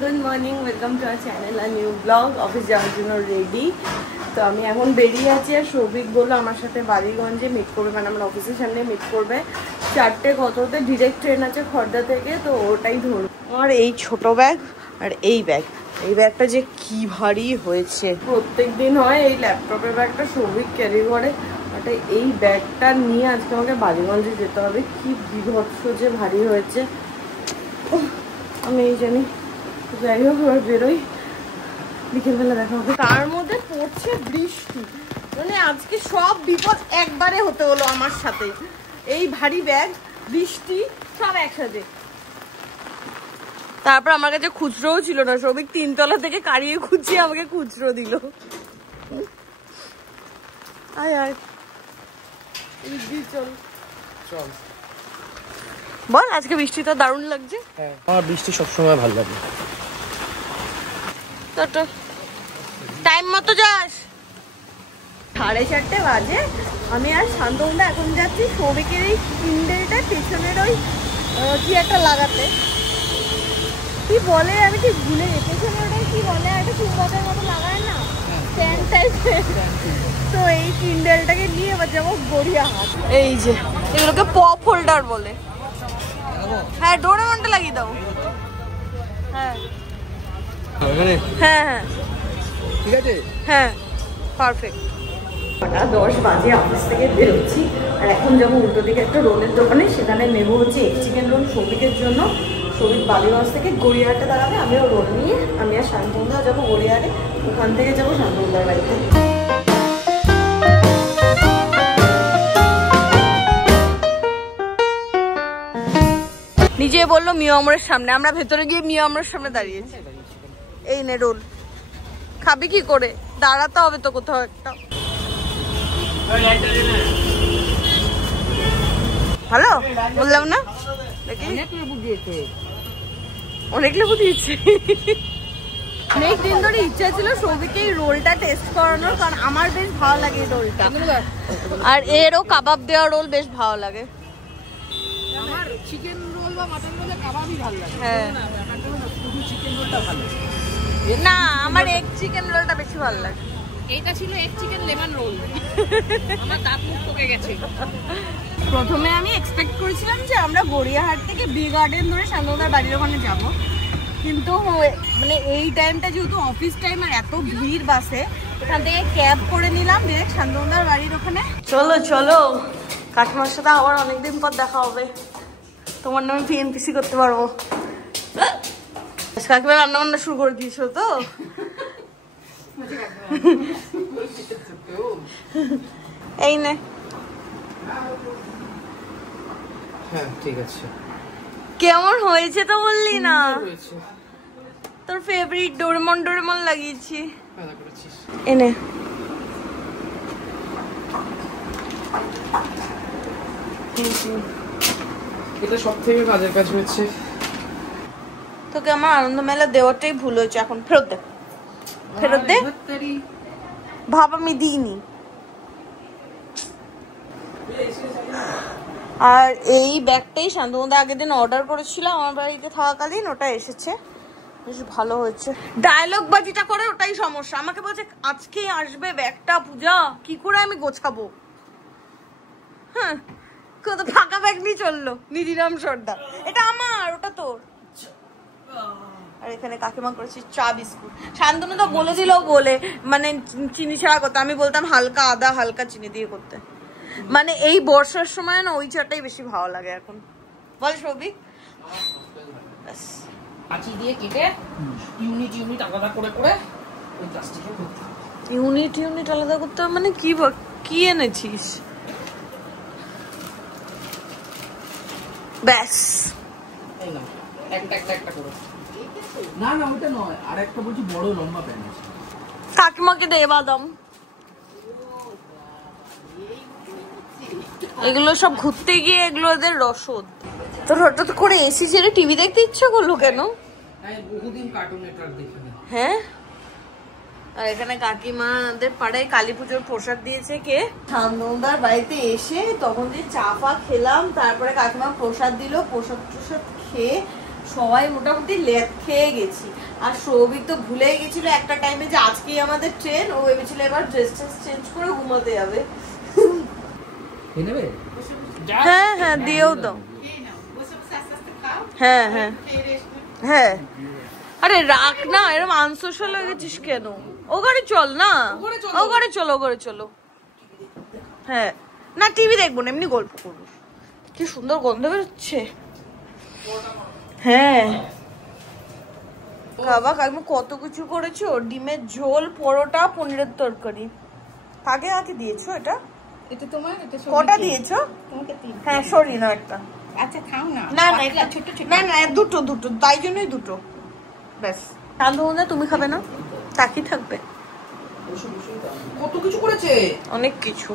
Good morning, welcome to our channel আর new blog. Office যাওয়ার জন্য রেডি। তো আমি এখন বেরিয়ে আছি আর সৌভিক বললো আমার সাথে বালিগঞ্জে মিট করবে, মানে আমার অফিসের সামনে মিট করবে। 4টে কততে ডিরেক্ট ট্রেন আছে খড়দা থেকে, তো ওটাই ধরবো। আর এই ছোট ব্যাগ আর এই ব্যাগটা যে কি ভারী হয়েছে। প্রত্যেক দিন হয় এই ল্যাপটপের ব্যাগটা সৌভিক ক্যারি করে, বাট এই ব্যাগটা নিয়ে আজকে আমাকে বালিগঞ্জে যেতে হবে। কি বিভৎস যে ভারী হয়েছে আমি এই জানি। যাই হোক এবার বেরোই, বিকেলবেলা দেখা হবে। তার মধ্যে পড়ছে বৃষ্টি, মানে আজকে সব বিপদ একবারে হতে হলো আমার সাথে। এই ভারী ব্যাগ, বৃষ্টি, সব একসাথে। তারপর আমার কাছে খুচরোও ছিল না, সৌভিক 3 তলা থেকে কাড়িয়ে খুঁজিয়ে আমাকে খুচরো দিল। আয় আয় চল চল। বল আজকে বৃষ্টি তো দারুণ লাগছে। হ্যাঁ, আমার বৃষ্টি সবসময় ভালো লাগে। তো টাইম মতো যাস। 4:30 বাজে। আমি আর শান্তনুদা এখন যাচ্ছি সৌভিকের এই কিন্ডেলটা পেছনের ওই কি একটা লাগাতে, কি বলে আমি ঠিক ভুলে গেছি। পেছনের ওটাই কি বলে, একটা চুম্বকের মতো লাগায় না, স্ট্যান্ড টাইপের। তো এই কিন্ডেলটাকে নিয়ে এবার যাবো গড়িয়াহাট। এই যে এগুলোকে পপ হোল্ডার বলে। হ্যাঁ, ডোরেমনটা লাগিয়ে দাও। হ্যাঁ হ্যাঁ হ্যাঁ ঠিক আছে, হ্যাঁ পারফেক্ট। 10 বাজে অফিস থেকে বেরোচ্ছি আর এখন যাবো উল্টো দিকে একটা রোলের দোকানে। সেখানে নেবো হচ্ছে এগ চিকেন রোল সৌভিকের জন্য। সৌভিক বালিগঞ্জ থেকে গড়িয়াহাটে দাঁড়াবে, আমিও রোল নিয়ে আমি আর শান্তনুদা যাবো গড়িয়াহাটে। ওখান থেকে যাবো শান্তনুদার বাড়িতে। নিজে বললো মিও আমরের সামনে, আমরা ভেতরে গিয়ে মিও আমরের সামনে দাঁড়িয়েছি। এই নে রোল, খাবি কি করে? দাঁড়াতে হবে তো কোথাও একটা। ভালো বললাম না? অনেক লেবু দিয়েছে। অনেক দিন ধরে ইচ্ছা ছিল সৌভিককে এই রোলটা টেস্ট করানোর, কারণ আমার বেশ ভালো লাগে এই রোলটা। আর এরও কাবাব দেওয়া রোল বেশ ভালো লাগে। আমার চিকেন রোল বা মাটন রোলে কাবাবই ভালো লাগে। হ্যাঁ, শুধু চিকেন রোলটা ভালো না, আমার এগ চিকেন রোলটা বেশি ভালো লাগে। এইটা ছিল এগ চিকেন লেমন রোল। আমার দাঁত মুখ পকে গেছে। প্রথমে আমি এক্সপেক্ট করেছিলাম যে আমরা গড়িয়াহাট থেকে বি গার্ডেন ধরে শান্তনুদার বাড়ির ওখানে যাবো, কিন্তু মানে এই টাইমটা যেহেতু অফিস টাইম আর এত ভিড় বাসে, এখান থেকে ক্যাব করে নিলাম ডিরেক্ট শান্তনুদার বাড়ির ওখানে। চলো চলো, কাকিমার সাথে আবার অনেকদিন পর দেখা হবে। তোমার নামে পিএনপিসি করতে পারবো। কাকিমা রান্না বান্না শুরু করে দিয়েছো তো? এই নে। হ্যাঁ ঠিক আছে। কেমন হয়েছে তো বললি না? তোর ফেভারিট ডোরেমন লাগিয়েছি। এনে এটা সবথেকে কাজের কাজ হয়েছে। তোকে আমার আনন্দ মেলা দেওয়াটাই ভুল হয়েছে। এখন ফেরত দে, ফেরত দে। ভাব আমি দিইনি। আর এই ব্যাগটাই শান্তনুদা আগের দিন অর্ডার করেছিল আমার বাড়িতে থাকাকালীন, ওটা এসেছে, বেশ ভালো হয়েছে। ডায়লগ বাজিটা করে ওটাই সমস্যা। আমাকে বলছে আজকেই আসবে ব্যাগটা, পূজা কি করে আমি গোছাবো? হ্যাঁ, কত ফাঁকা ব্যাগ নিয়ে চললো নিধিরাম সর্দার। এটা আমার, ওটা তোর। আর এখানে কাকিমা করেছি চা বিস্কুট। শান্তনুদা বলেছিল বলে মানে চিনি ছাড়া করতে, আমি বলতাম হালকা আদা হালকা চিনি দিয়ে করতে। মানে এই বর্ষার সময় না ওই চাটাই বেশি ভালো লাগে এখন। বল সৌভিক। কাঁচি দিয়ে কেটে ইউনিট আলাদা করে করে ওই প্লাস্টিকে করতে। ইউনিট আলাদা করতে হবে মানে কি এনেছিস? ব্যাস এই না, একটা করে। না ওটা নয়, আর একটা বলছি বড় লম্বা প্যান আছে। কাকিমাকে দে বাদাম। এগুলো সব ঘুরতে গিয়ে এগুলো ওদের রসদ। তোর হঠাৎ করে এসি ছেড়ে টিভি দেখতে ইচ্ছা করলো কেন? বহুদিন কার্টুন নেটওয়ার্ক দেখিনি। হ্যাঁ, আর এখানে কাকিমাদের পাড়ায় কালী পুজোর প্রসাদ দিয়েছে কে? শান্তনুদার বাড়িতে এসে তখন যে চা ফা খেলাম, তারপরে কাকিমা প্রসাদ দিল। প্রসাদ খেয়ে সবাই মোটামুটি লেট খেয়ে গেছি। আর সৌভিক তো ভুলেই গেছিল একটা টাইমে যে আজকেই আমাদের ট্রেন। ও ভেবেছিল এবার ড্রেস চেঞ্জ করে ঘুমাতে যাবে। হ্যাঁ হ্যাঁ দিয়েও দাও। হ্যাঁ হ্যাঁ হ্যাঁ আরে রাখ না, এরকম আনসোশাল হয়ে গেছিস কেন? ও ঘরে চল না, ও ঘরে চলো, ও ঘরে চলো। হ্যাঁ না টিভি দেখবো না, এমনি গল্প করবো। কি সুন্দর গন্ধ বেরোচ্ছে। হ্যাঁ বাবা কালকে কত কিছু করেছো, ডিমের ঝোল, পরোটা, পনিরের তরকারি। আগে আগে দিয়েছো এটা? এটা তোমার, এটা কটা দিয়েছো? তোমাকে 3। হ্যাঁ সরি না একটা। আচ্ছা খাও না। না না এটা ছোট ছোট। না না দুটো দুটো, তাই জন্যই দুটো ব্যাস। শান্তনুদা তুমি খাবে না? তাকি থাকবে। কত কিছু করেছে, অনেক কিছু।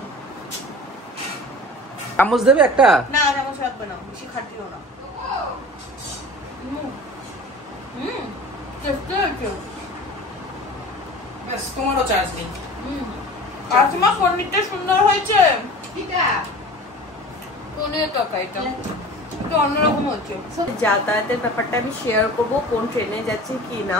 চামচ দেবে একটা? না চামচ রাখবে না, বেশি খাটিও না। ব্যাস তোমারও চার্জ নেই। আর তোমার পনিরটা সুন্দর হয়েছে। ঠিক আছে। পনির তরকারিটা একটু অন্যরকম হচ্ছে। যাতায়াতের ব্যাপারটা আমি শেয়ার করবো, কোন ট্রেনে যাচ্ছি কি না।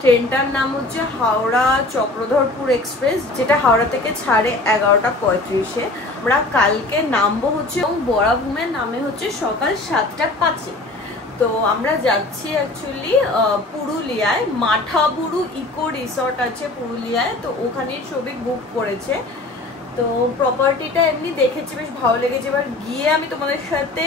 ট্রেনটার নাম হচ্ছে হাওড়া চক্রধরপুর এক্সপ্রেস, যেটা হাওড়া থেকে ছাড়ে 11টা 35-এ। আমরা কালকে নামবো হচ্ছে এবং বরাভূমের নামে হচ্ছে সকাল 7টা 5-এ। তো আমরা যাচ্ছি অ্যাকচুয়ালি পুরুলিয়ায়, মাঠাবুরু ইকো রিসর্ট আছে পুরুলিয়ায়, তো ওখানে ছবি বুক করেছে। তো প্রপার্টিটা এমনি দেখেছি, বেশ ভালো লেগেছে। এবার গিয়ে আমি তোমাদের সাথে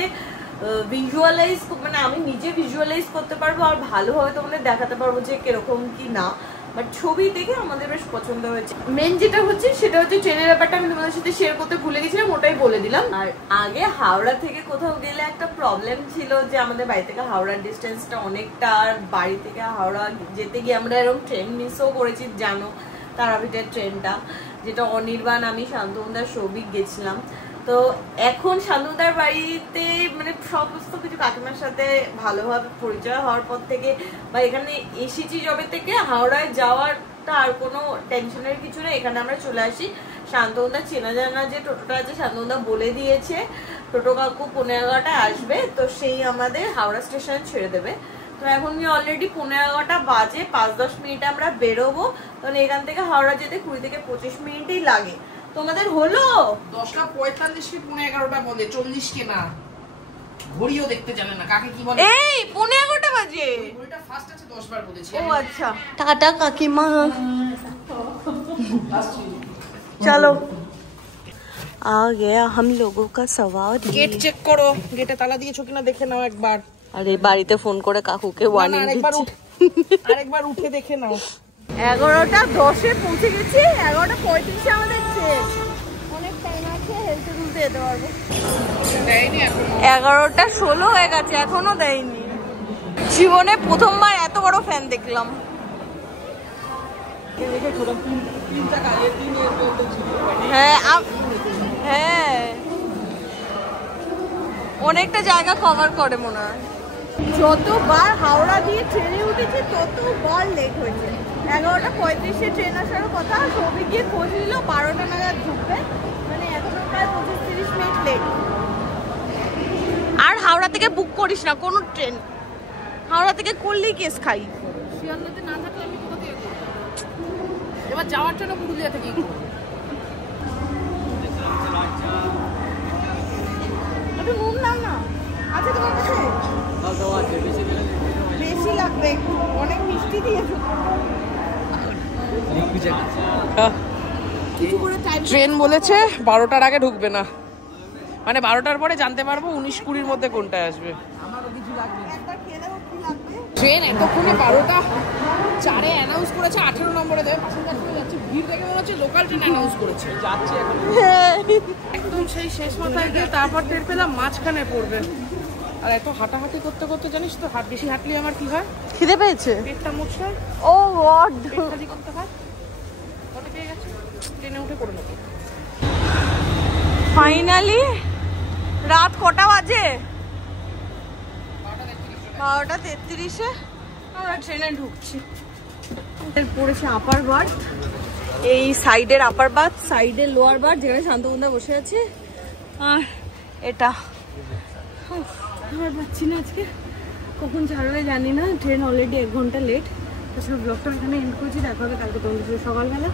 ভিজুয়ালাইজ, মানে আমি নিজে ভিজুয়ালাইজ করতে পারবো আর ভালোভাবে তোমাদের দেখাতে পারবো যে কিরকম কি না। বাট ছবি দেখে আমাদের বেশ পছন্দ হয়েছে। মেন যেটা হচ্ছে সেটা হচ্ছে ট্রেনের ব্যাপারটা আমি তোমাদের সাথে শেয়ার করতে ভুলে গেছিলাম, ওটাই বলে দিলাম। আর আগে হাওড়া থেকে কোথাও গেলে একটা প্রবলেম ছিল যে আমাদের বাড়ি থেকে হাওড়ার ডিস্টেন্সটা অনেকটা, আর বাড়ি থেকে হাওড়া যেতে গিয়ে আমরা এরকম ট্রেন মিসও করেছি জানো, তারাপীঠের ট্রেনটা, যেটা অনির্বাণ, আমি, শান্তনুদার, সৌভিক গেছিলাম। তো এখন শান্তনুদার বাড়িতে মানে সমস্ত কিছু কাকিমার সাথে ভালোভাবে পরিচয় হওয়ার পর থেকে, বা এখানে এসেছি যবে থেকে, হাওড়ায় যাওয়ারটা আর কোনো টেনশনের কিছু নেই। এখানে আমরা চলে আসি। শান্তনুদা চেনা জানা যে টোটোটা আছে শান্তনুদা বলে দিয়েছে, টোটো কাকু 11:15 আসবে, তো সেই আমাদের হাওড়া স্টেশনে ছেড়ে দেবে। তো এখন অলরেডি 11:15 বাজে, 5-10 মিনিটে আমরা বেরোবো। কারণ এখান থেকে হাওড়া যেতে 20 থেকে 25 মিনিটই লাগে। তোমাদের হলো 10টা 45 কে 11:15 বলে, 40 কে না। ঘড়িও দেখতে জানে না, কাকে কি বলে। এই 11:15 বাজে, ঘড়িটা ফার্স্ট আছে 10 বার বলেছি। ও আচ্ছা টাটা কাকিমা। চলো आ गया हम लोगों का सवारी। গেট চেক করো, গেটে তালা দিয়েছো কিনা দেখে নাও একবার। আরে বাড়িতে ফোন করে কাকুকে ওয়ার্নিং দিচ্ছি। আরেকবার উঠে দেখে নাও। 11:10 পৌঁছে গেছি, 11:35 আমাদের ট্রেন। অনেক টাইম আছে, হেলতে তুলতে যেতে পারবো। দেয়নি এখন। 11:16 হয়ে গেছে, এখনো দেয়নি। জীবনে প্রথমবার এত বড় ফ্যান দেখলাম। হ্যাঁ হ্যাঁ অনেকটা জায়গা কভার করে মনে হয়। যতবার হাওড়া দিয়ে ট্রেনে উঠেছি ততবার লেট হয়েছে। 11:35-এ ট্রেন আসার কথা, সবই গিয়ে খোঁজ নিল 12টা নাগাদ ঢুকবে, মানে এখনো প্রায় 25-30 মিনিট লেট। আর হাওড়া থেকে বুক করিস না কোনো ট্রেন, হাওড়া থেকে করলেই কেস খাই। শিয়ালদাতে না থাকলে আমি কোথা থেকে করব? এবার যাওয়ার জন্য পুরুলিয়া থেকে একটু নুন নাও না, আছে তোমার কাছে? বেশি লাগবে একটু, অনেক মিষ্টি দিয়েছো। ট্রেন বলেছে 12টার আগে ঢুকবে না, মানে 12টার পরে জানতে পারবো 19-20-র মধ্যে কোনটা আসবে। ট্রেন এতক্ষণে 12:04-এ অ্যানাউন্স করেছে, 18 নম্বরে দেবে, প্যাসেঞ্জার ট্রেন যাচ্ছে। ভিড় দেখে মনে হচ্ছে লোকাল ট্রেন অ্যানাউন্স করেছে, যাচ্ছে এখন একদম সেই শেষ মাথায় গিয়ে তারপর টের পেলাম মাঝখানে পড়বে। আর এত হাঁটাহাঁটি করতে করতে জানিস তো, বেশি হাঁটলে আমার কি হয়, খিদে পেয়েছে, পেটটা মুছতে হয়। ও গড, পেট খালি করতে হয়। কটা পেয়ে গেছে, ট্রেনে উঠে করে নেবো। ফাইনালি রাত কটা বাজে? 12:33-এ আমরা ট্রেনে ঢুকছি। পড়েছে আপার বার্থ, এই সাইডের আপার বার্থ, সাইডের লোয়ার বার্থ, যেখানে শান্তকুন্দা বসে আছে। আর এটা আমার পাচ্ছি না আজকে, কখন ছাড়বে জানি না, ট্রেন অলরেডি 1 ঘন্টা লেট। তাছাড়া ব্লগটা এখানে এন্ড করছি, দেখা হবে কালকে তোমাদের সাথে সকালবেলা।